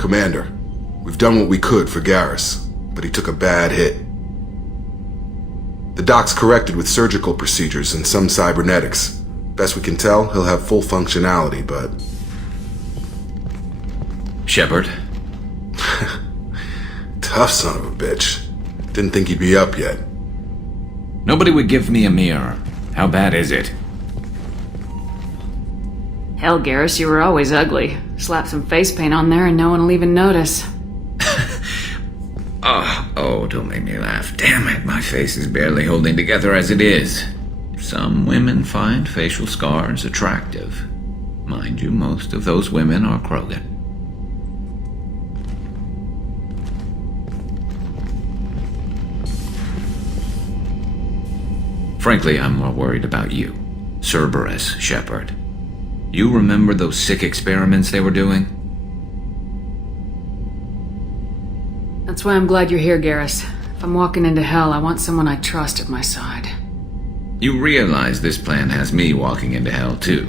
Commander, we've done what we could for Garrus, but he took a bad hit. The doc's corrected with surgical procedures and some cybernetics. Best we can tell, he'll have full functionality, but... Shepard? Tough son of a bitch. Didn't think he'd be up yet. Nobody would give me a mirror. How bad is it? Hell, Garrus, you were always ugly. Slap some face paint on there and no one will even notice. Oh, don't make me laugh. Damn it, my face is barely holding together as it is. Some women find facial scars attractive. Mind you, most of those women are Krogan. Frankly, I'm more worried about you, Cerberus Shepard. You remember those sick experiments they were doing? That's why I'm glad you're here, Garrus. If I'm walking into hell, I want someone I trust at my side. You realize this plan has me walking into hell, too.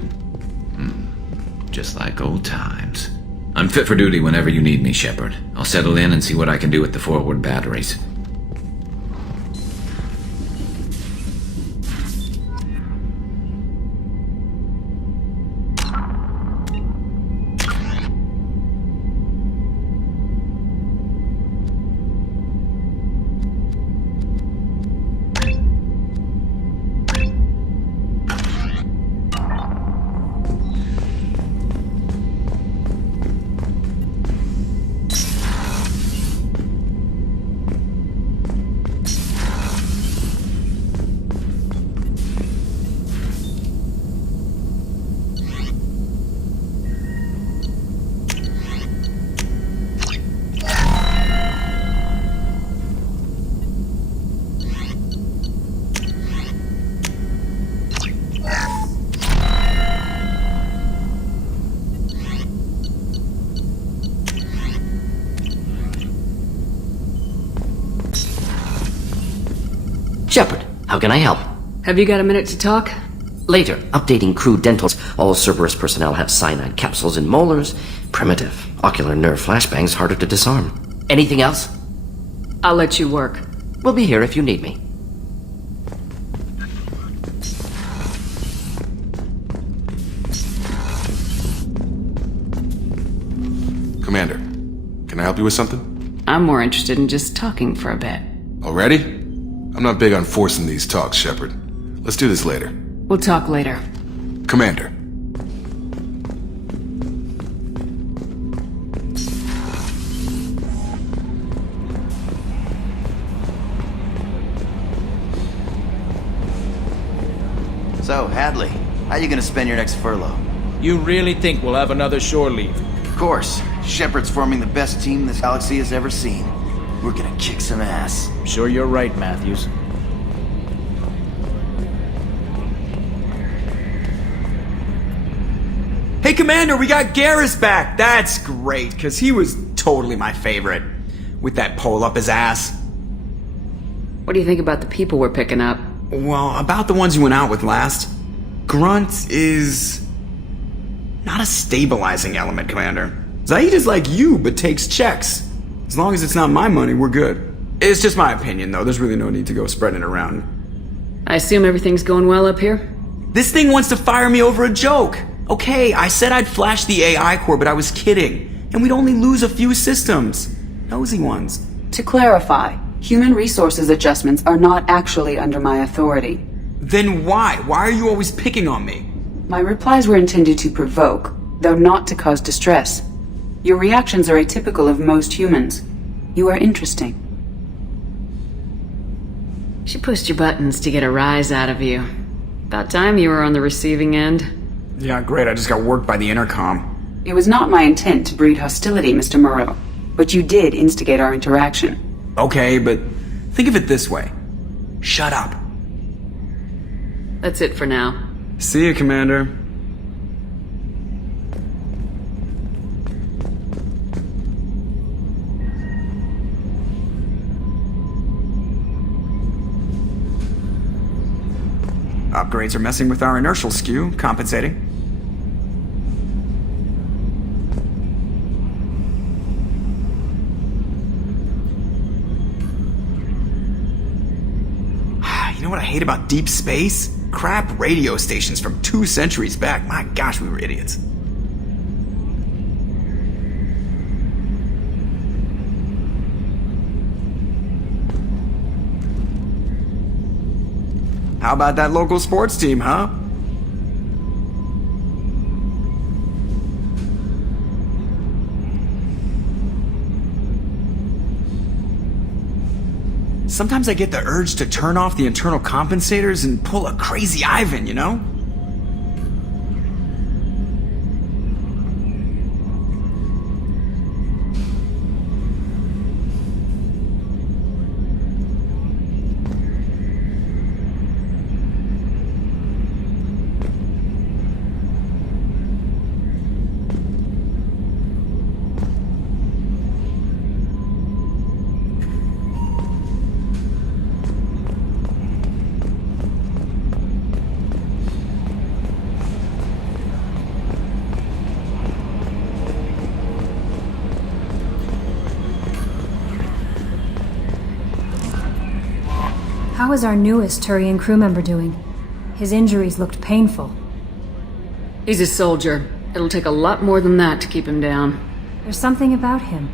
Just like old times. I'm fit for duty whenever you need me, Shepard. I'll settle in and see what I can do with the forward batteries. Shepard, how can I help? Have you got a minute to talk? Later, updating crew dentals. All Cerberus personnel have cyanide capsules in molars. Primitive. Ocular nerve flashbangs harder to disarm. Anything else? I'll let you work. We'll be here if you need me. Commander, can I help you with something? I'm more interested in just talking for a bit. Already? I'm not big on forcing these talks, Shepard. Let's do this later. We'll talk later. Commander. So, Hadley, how you gonna spend your next furlough? You really think we'll have another shore leave? Of course. Shepard's forming the best team this galaxy has ever seen. We're gonna kick some ass. I'm sure you're right, Matthews. Hey, Commander, we got Garrus back! That's great, because he was totally my favorite. With that pole up his ass. What do you think about the people we're picking up? Well, about the ones you went out with last. Grunt is... not a stabilizing element, Commander. Zaid is like you, but takes checks. As long as it's not my money, we're good. It's just my opinion, though. There's really no need to go spreading it around. I assume everything's going well up here? This thing wants to fire me over a joke. Okay, I said I'd flash the AI core, but I was kidding. And we'd only lose a few systems. Nosy ones. To clarify, human resources adjustments are not actually under my authority. Then why? Why are you always picking on me? My replies were intended to provoke, though not to cause distress. Your reactions are atypical of most humans. You are interesting. She pushed your buttons to get a rise out of you. About time you were on the receiving end. Yeah, great. I just got worked by the intercom. It was not my intent to breed hostility, Mr. Moreau, but you did instigate our interaction. Okay, but think of it this way. Shut up. That's it for now. See you, Commander. Upgrades are messing with our inertial skew, compensating. what I hate about deep space? Crap radio stations from 2 centuries back. My gosh, we were idiots. How about that local sports team, huh? Sometimes I get the urge to turn off the internal compensators and pull a crazy Ivan, you know? How is our newest Turian crew member doing? His injuries looked painful. He's a soldier. It'll take a lot more than that to keep him down. There's something about him.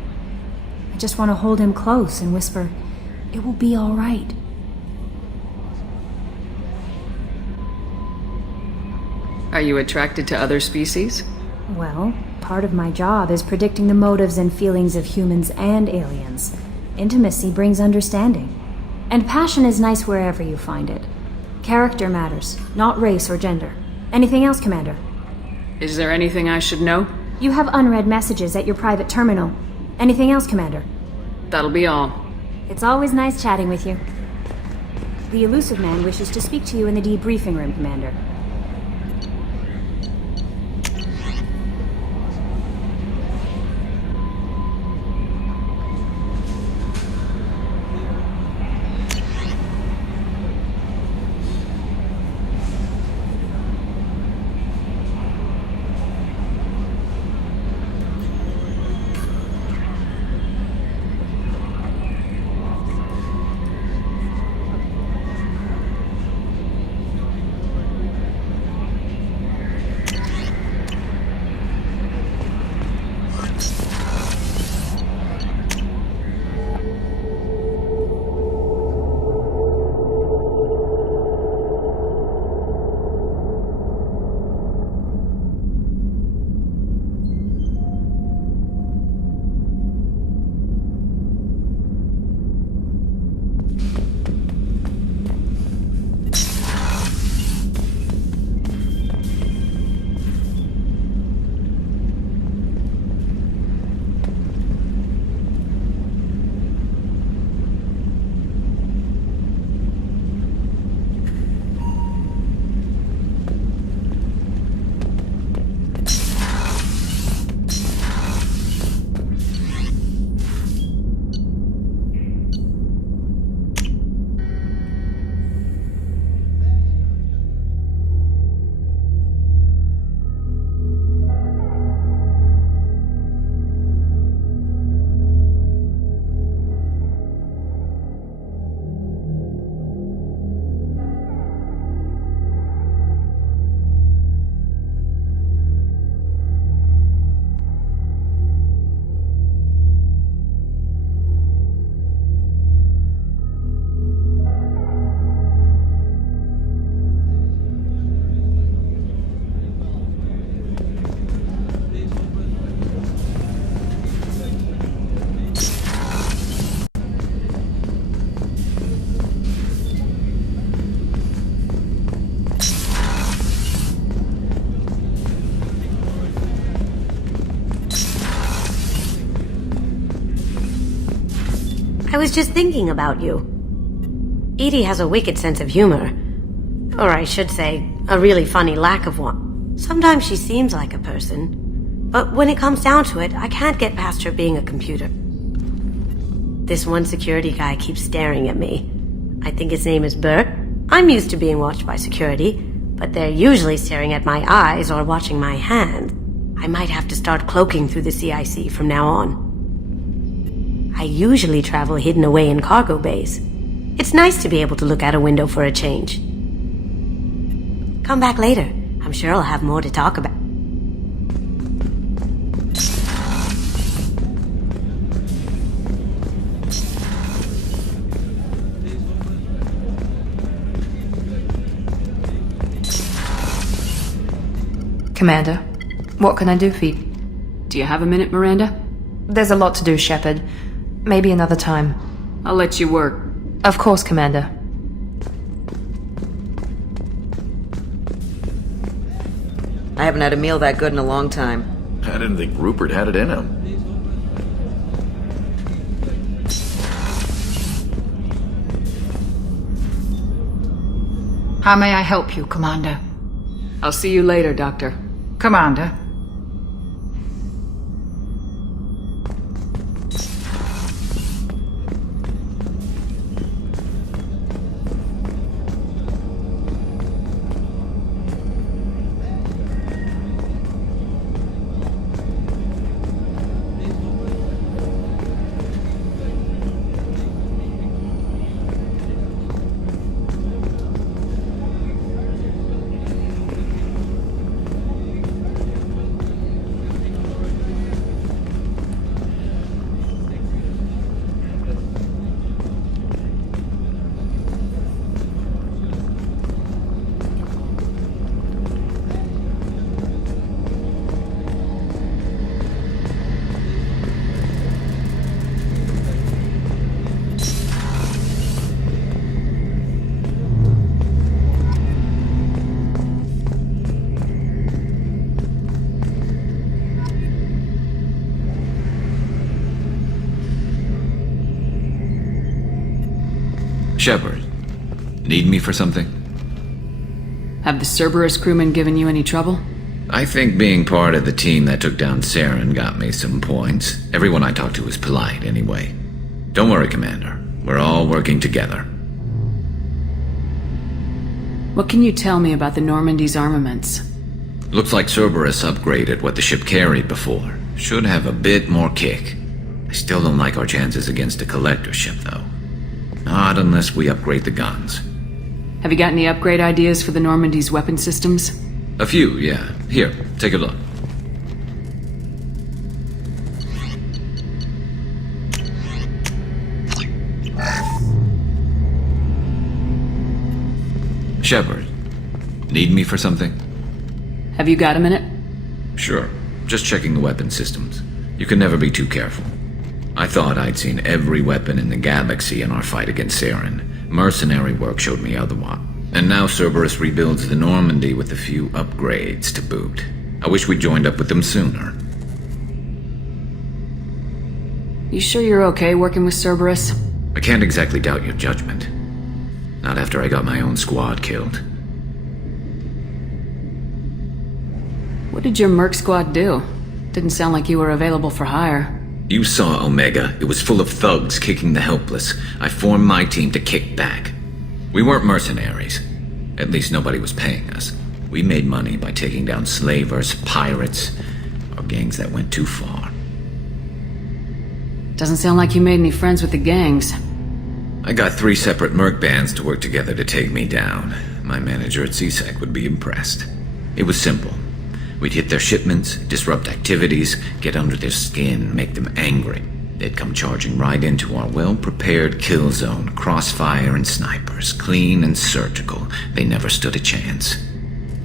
I just want to hold him close and whisper, "It will be all right." Are you attracted to other species? Well, part of my job is predicting the motives and feelings of humans and aliens. Intimacy brings understanding. And passion is nice wherever you find it. Character matters, not race or gender. Anything else, Commander? Is there anything I should know? You have unread messages at your private terminal. Anything else, Commander? That'll be all. It's always nice chatting with you. The elusive man wishes to speak to you in the debriefing room, Commander. I was just thinking about you. Edie has a wicked sense of humor. Or I should say, a really funny lack of one. Sometimes she seems like a person, but when it comes down to it, I can't get past her being a computer. This one security guy keeps staring at me. I think his name is Bert. I'm used to being watched by security, but they're usually staring at my eyes or watching my hand. I might have to start cloaking through the CIC from now on. I usually travel hidden away in cargo bays. It's nice to be able to look out a window for a change. Come back later. I'm sure I'll have more to talk about. Commander, what can I do for you? Do you have a minute, Miranda? There's a lot to do, Shepard. Maybe another time. I'll let you work. Of course, Commander. I haven't had a meal that good in a long time. I didn't think Rupert had it in him. How may I help you, Commander? I'll see you later, Doctor. Commander. Shepard, need me for something? Have the Cerberus crewmen given you any trouble? I think being part of the team that took down Saren got me some points. Everyone I talked to was polite, anyway. Don't worry, Commander. We're all working together. What can you tell me about the Normandy's armaments? Looks like Cerberus upgraded what the ship carried before. Should have a bit more kick. I still don't like our chances against a collector ship, though. Not unless we upgrade the guns. Have you got any upgrade ideas for the Normandy's weapon systems? A few, yeah. Here, take a look. Shepard, need me for something? Have you got a minute? Sure. Just checking the weapon systems. You can never be too careful. I thought I'd seen every weapon in the galaxy in our fight against Saren. Mercenary work showed me otherwise. And now Cerberus rebuilds the Normandy with a few upgrades to boot. I wish we'd joined up with them sooner. You sure you're okay working with Cerberus? I can't exactly doubt your judgment. Not after I got my own squad killed. What did your Merc squad do? Didn't sound like you were available for hire. You saw Omega. It was full of thugs kicking the helpless. I formed my team to kick back. We weren't mercenaries. At least nobody was paying us. We made money by taking down slavers, pirates, or gangs that went too far. Doesn't sound like you made any friends with the gangs. I got 3 separate merc bands to work together to take me down. My manager at CSEC would be impressed. It was simple. We'd hit their shipments, disrupt activities, get under their skin, make them angry. They'd come charging right into our well-prepared kill zone, crossfire and snipers, clean and surgical. They never stood a chance.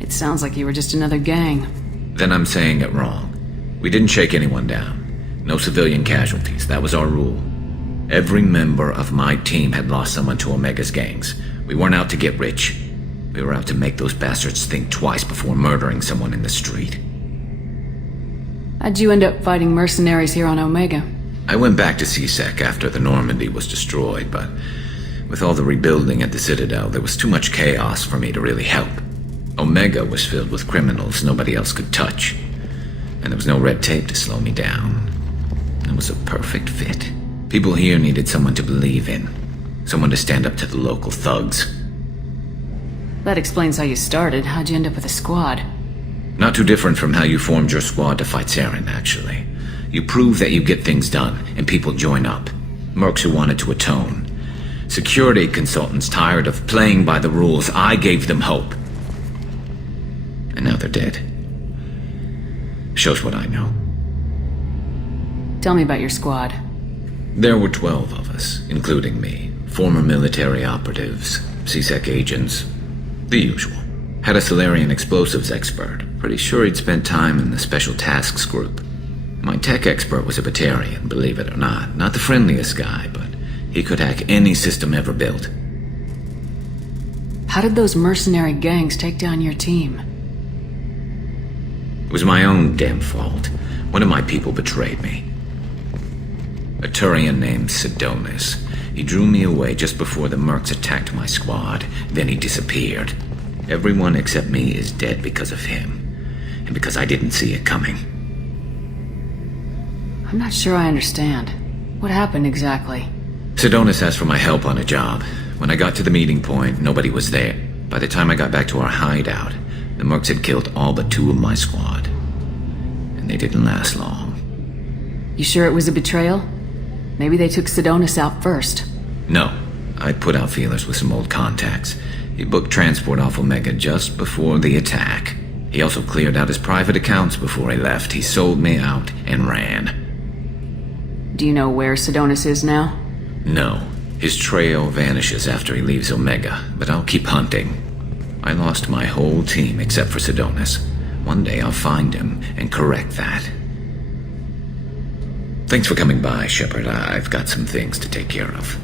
It sounds like you were just another gang. Then I'm saying it wrong. We didn't shake anyone down. No civilian casualties, that was our rule. Every member of my team had lost someone to Omega's gangs. We weren't out to get rich. We were out to make those bastards think twice before murdering someone in the street. How'd you end up fighting mercenaries here on Omega? I went back to CSEC after the Normandy was destroyed, but with all the rebuilding at the Citadel, there was too much chaos for me to really help. Omega was filled with criminals nobody else could touch, and there was no red tape to slow me down. It was a perfect fit. People here needed someone to believe in, someone to stand up to the local thugs. That explains how you started. How'd you end up with a squad? Not too different from how you formed your squad to fight Saren, actually. You prove that you get things done, and people join up. Mercs who wanted to atone. Security consultants tired of playing by the rules. I gave them hope. And now they're dead. Shows what I know. Tell me about your squad. There were 12 of us, including me. Former military operatives, CSEC agents, the usual. Had a Solarian explosives expert. Pretty sure he'd spent time in the Special Tasks Group. My tech expert was a Batarian, believe it or not. Not the friendliest guy, but he could hack any system ever built. How did those mercenary gangs take down your team? It was my own damn fault. One of my people betrayed me. A Turian named Sidonis. He drew me away just before the mercs attacked my squad. Then he disappeared. Everyone except me is dead because of him. And because I didn't see it coming. I'm not sure I understand. What happened exactly? Sidonis asked for my help on a job. When I got to the meeting point, nobody was there. By the time I got back to our hideout, the mercs had killed all but 2 of my squad. And they didn't last long. You sure it was a betrayal? Maybe they took Sidonis out first. No. I put out feelers with some old contacts. He booked transport off Omega just before the attack. He also cleared out his private accounts before he left. He sold me out and ran. Do you know where Sidonis is now? No. His trail vanishes after he leaves Omega, but I'll keep hunting. I lost my whole team except for Sidonis. One day I'll find him and correct that. Thanks for coming by, Shepard. I've got some things to take care of.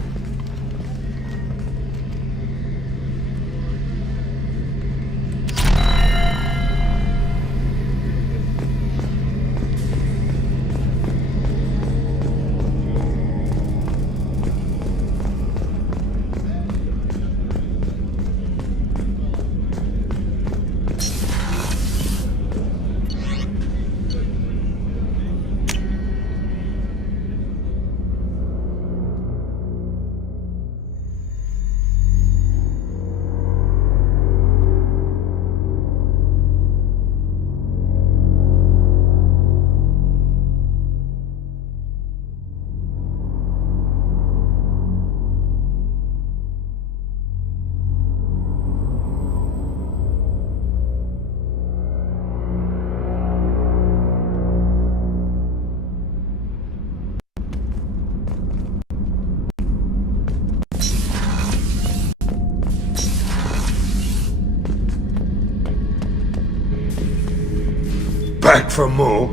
Back for more?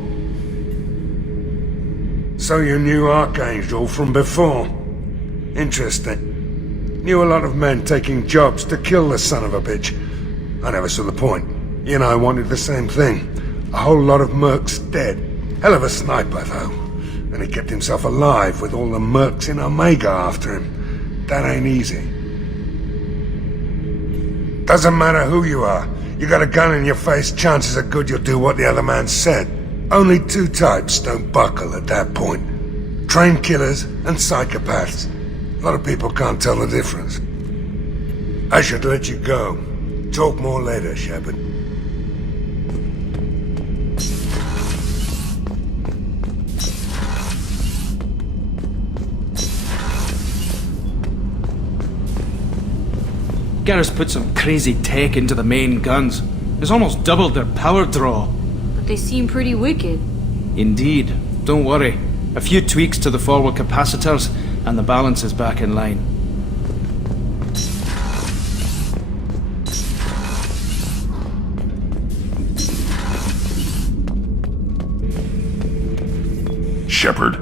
So you knew Archangel from before? Interesting. Knew a lot of men taking jobs to kill the son of a bitch. I never saw the point. He and I wanted the same thing. A whole lot of mercs dead. Hell of a sniper, though. And he kept himself alive with all the mercs in Omega after him. That ain't easy. Doesn't matter who you are. You got a gun in your face, chances are good you'll do what the other man said. Only 2 types don't buckle at that point. Trained killers and psychopaths. A lot of people can't tell the difference. I should let you go. Talk more later, Shepard. Garrus put some crazy tech into the main guns. It's almost doubled their power draw. But they seem pretty wicked. Indeed. Don't worry. A few tweaks to the forward capacitors, and the balance is back in line. Shepard.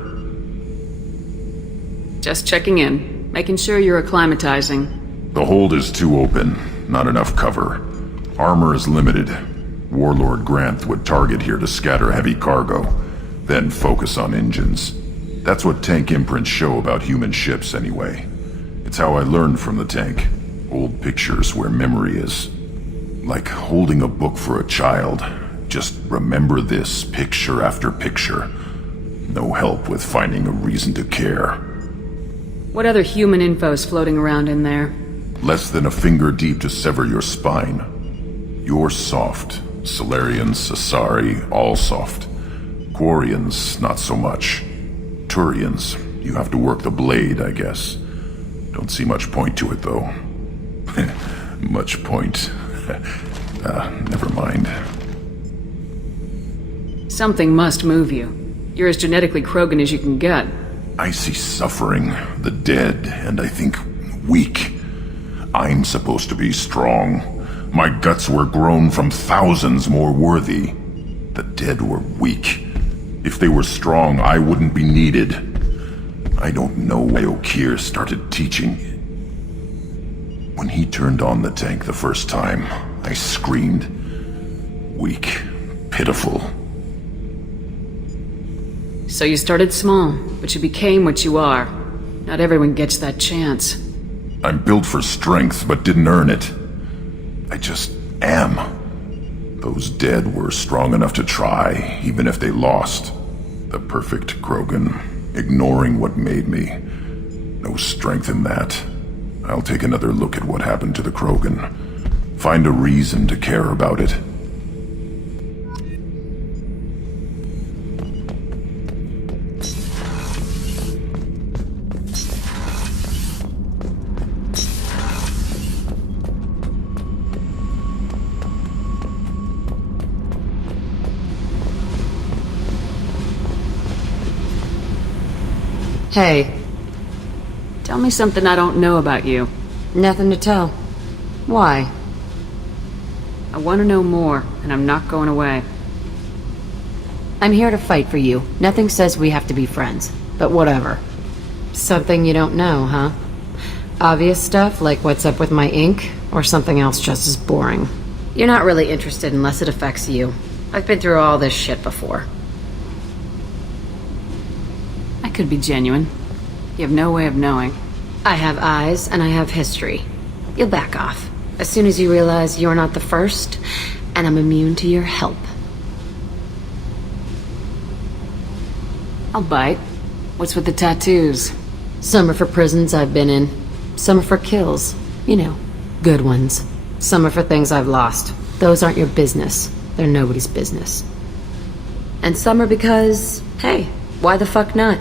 Just checking in. Making sure you're acclimatizing. The hold is too open. Not enough cover. Armor is limited. Warlord Granth would target here to scatter heavy cargo, then focus on engines. That's what tank imprints show about human ships anyway. It's how I learned from the tank. Old pictures where memory is. Like holding a book for a child. Just remember this picture after picture. No help with finding a reason to care. What other human info's floating around in there? Less than a finger deep to sever your spine. You're soft. Solarians, Asari, all soft. Quarians, not so much. Turians, you have to work the blade, I guess. Don't see much point to it, though. Much point. Never mind. Something must move you. You're as genetically Krogan as you can get. I see suffering, the dead, and I think weak. I'm supposed to be strong. My guts were grown from thousands more worthy. The dead were weak. If they were strong, I wouldn't be needed. I don't know why O'Keir started teaching. When he turned on the tank the first time, I screamed. Weak, pitiful. So you started small, but you became what you are. Not everyone gets that chance. I'm built for strength, but didn't earn it. I just am. Those dead were strong enough to try, even if they lost. The perfect Krogan, ignoring what made me. No strength in that. I'll take another look at what happened to the Krogan. Find a reason to care about it. Hey. Tell me something I don't know about you. Nothing to tell. Why? I want to know more, and I'm not going away. I'm here to fight for you. Nothing says we have to be friends, but whatever. Something you don't know, huh? Obvious stuff, like what's up with my ink, or something else just as boring. You're not really interested unless it affects you. I've been through all this shit before. I could be genuine. You have no way of knowing. I have eyes, and I have history. You'll back off. As soon as you realize you're not the first, and I'm immune to your help. I'll bite. What's with the tattoos? Some are for prisons I've been in. Some are for kills. You know, good ones. Some are for things I've lost. Those aren't your business. They're nobody's business. And some are because, hey, why the fuck not?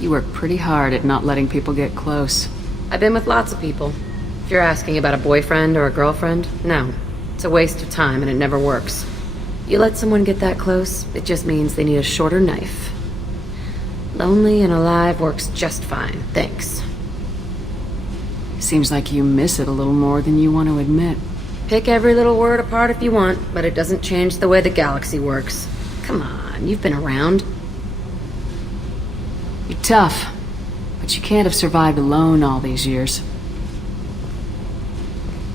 You work pretty hard at not letting people get close. I've been with lots of people. If you're asking about a boyfriend or a girlfriend, no. It's a waste of time and it never works. You let someone get that close, it just means they need a shorter knife. Lonely and alive works just fine, thanks. Seems like you miss it a little more than you want to admit. Pick every little word apart if you want, but it doesn't change the way the galaxy works. Come on, you've been around. You're tough, but you can't have survived alone all these years.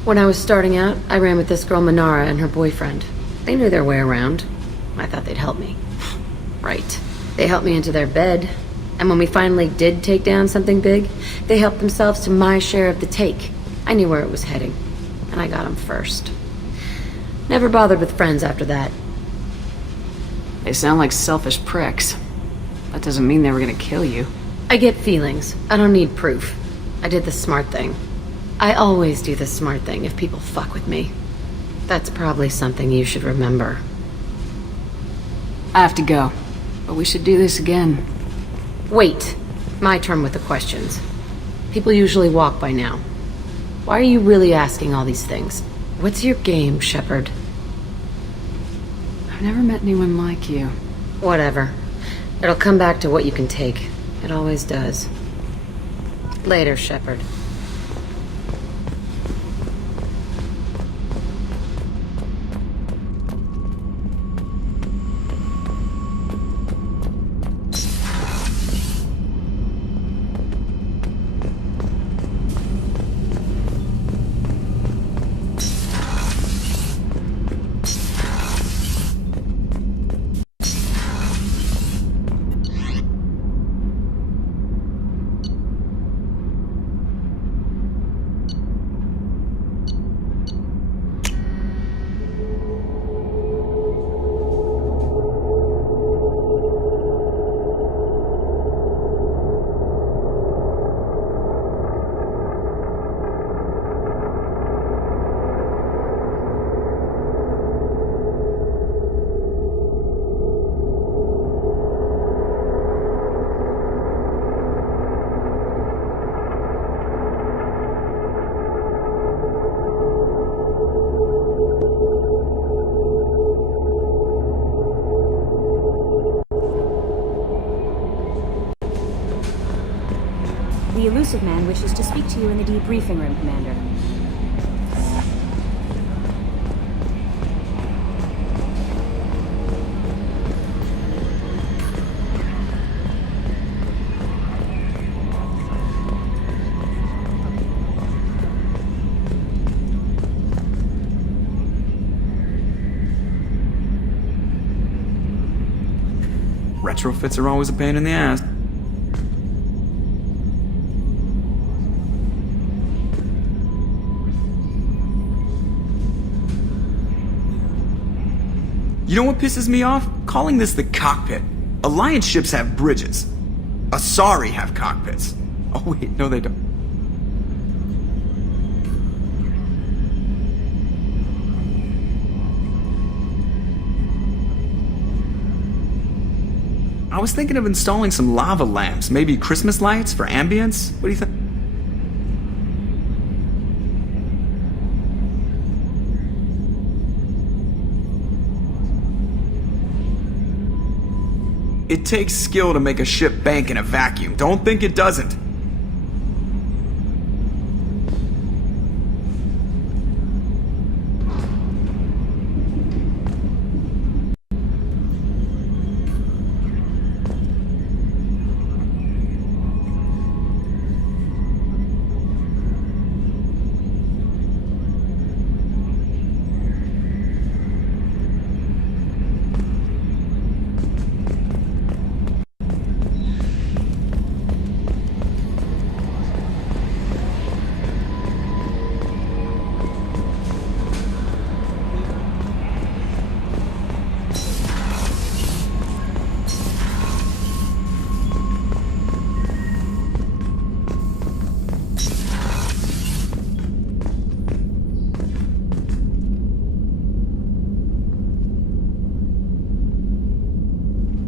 When I was starting out, I ran with this girl Manara and her boyfriend. They knew their way around. I thought they'd help me. Right. They helped me into their bed. And when we finally did take down something big, they helped themselves to my share of the take. I knew where it was heading. And I got them first. Never bothered with friends after that. They sound like selfish pricks. That doesn't mean they were gonna kill you. I get feelings. I don't need proof. I did the smart thing. I always do the smart thing if people fuck with me. That's probably something you should remember. I have to go, but we should do this again. Wait. My turn with the questions. People usually walk by now. Why are you really asking all these things? What's your game, Shepard? I've never met anyone like you. Whatever. It'll come back to what you can take. It always does. Later, Shepard. The elusive man wishes to speak to you in the debriefing room, Commander. Retrofits are always a pain in the ass. You know what pisses me off? Calling this the cockpit. Alliance ships have bridges. Asari have cockpits. Oh wait, no they don't. I was thinking of installing some lava lamps, maybe Christmas lights for ambience. What do you think? It takes skill to make a ship bank in a vacuum. Don't think it doesn't.